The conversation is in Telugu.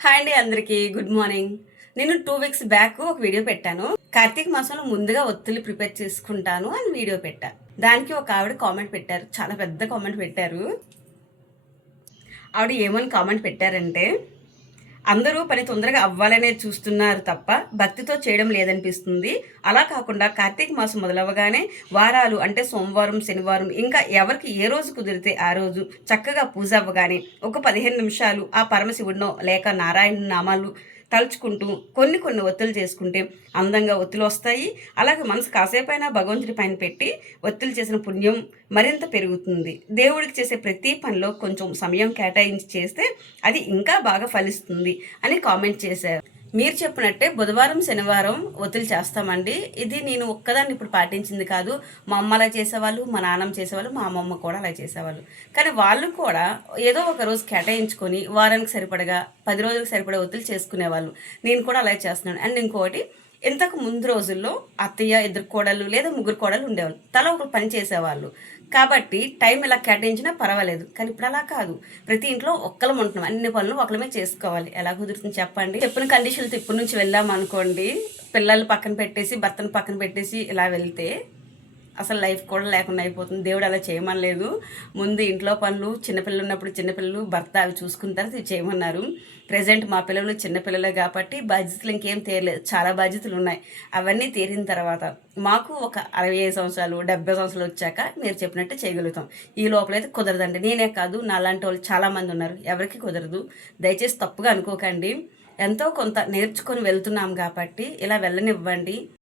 హాయ్ అండి అందరికీ. Good morning. నేను టూ వీక్స్ బ్యాక్ ఒక వీడియో పెట్టాను. కార్తీక మాసంలో ముందుగా ఒత్తులు ప్రిపేర్ చేసుకుంటాను అని వీడియో పెట్టా. దానికి ఒక ఆవిడ కామెంట్ పెట్టారు. చాలా పెద్ద కామెంట్ పెట్టారు. ఆవిడ ఏమని కామెంట్ పెట్టారంటే అందరూ పని తొందరగా అవ్వాలనే చూస్తున్నారు తప్ప భక్తితో చేయడం లేదనిపిస్తుంది. అలా కాకుండా కార్తీక మాసం మొదలవగానే వారాలు అంటే సోమవారం శనివారం ఇంకా ఎవరికి ఏ రోజు కుదిరితే ఆ రోజు చక్కగా పూజ అవ్వగానే ఒక పదిహేను నిమిషాలు ఆ పరమశివుడినో లేక నారాయణ నామాలు తలుచుకుంటూ కొన్ని కొన్ని ఒత్తులు చేసుకుంటే అందంగా ఒత్తులు వస్తాయి. అలాగే మనసు కాసేపైనా భగవంతుడి పైన పెట్టి ఒత్తులు చేసిన పుణ్యం మరింత పెరుగుతుంది. దేవుడికి చేసే ప్రతి పనిలో కొంచెం సమయం కేటాయించి చేస్తే అది ఇంకా బాగా ఫలిస్తుంది అని కామెంట్ చేశారు. మీరు చెప్పినట్టే బుధవారం శనివారం ఒత్తిడి చేస్తామండి. ఇది నేను ఒక్కదాన్ని ఇప్పుడు పాటించింది కాదు. మా అమ్మ అలా చేసేవాళ్ళు మా నాన్నమ్మ చేసేవాళ్ళు మా అమ్మమ్మ కూడా అలా చేసేవాళ్ళు. కానీ వాళ్ళు కూడా ఏదో ఒక రోజు కేటాయించుకొని వారానికి సరిపడగా పది రోజులకు సరిపడే ఒత్తిడి చేసుకునేవాళ్ళు. నేను కూడా అలా చేస్తున్నాను. అండ్ ఇంకోటి ఇంతకు ముందు రోజుల్లో అత్తయ్య ఇద్దరు కోడలు లేదా ముగ్గురు కోడలు ఉండేవాళ్ళు. తల ఒకరు పని చేసేవాళ్ళు. కాబట్టి టైం ఇలా కేటాయించినా పర్వాలేదు. కానీ ఇప్పుడు అలా కాదు. ప్రతి ఇంట్లో ఒక్కలం ఉంటున్నాం. అన్ని పనులు ఒకళ్ళమే చేసుకోవాలి. ఎలా కుదురుతుంది చెప్పండి? చెప్పిన కండిషన్లతో ఇప్పటి నుంచి వెళ్ళాం అనుకోండి పిల్లలు పక్కన పెట్టేసి భర్తను పక్కన పెట్టేసి ఇలా వెళ్తే అసలు లైఫ్ కూడా లేకుండా అయిపోతుంది. దేవుడు అలా చేయమనలేదు. ముందు ఇంట్లో పనులు చిన్నపిల్లలు ఉన్నప్పుడు చిన్నపిల్లలు భర్త అవి చూసుకుంటారు ఇవి చేయమన్నారు. ప్రజెంట్ మా పిల్లలు చిన్నపిల్లలే కాబట్టి బాధ్యతలు ఇంకేం తీరలేదు. చాలా బాధ్యతలు ఉన్నాయి. అవన్నీ తీరిన తర్వాత మాకు ఒక అరవై ఐదు సంవత్సరాలు డెబ్బై సంవత్సరాలు వచ్చాక మీరు చెప్పినట్టు చేయగలుగుతాం. ఈ లోపలైతే కుదరదండి. నేనే కాదు నాలాంటి వాళ్ళు చాలామంది ఉన్నారు. ఎవరికి కుదరదు. దయచేసి తప్పుగా అనుకోకండి. ఎంతో కొంత నేర్చుకొని వెళ్తున్నాం కాబట్టి ఇలా వెళ్ళనివ్వండి.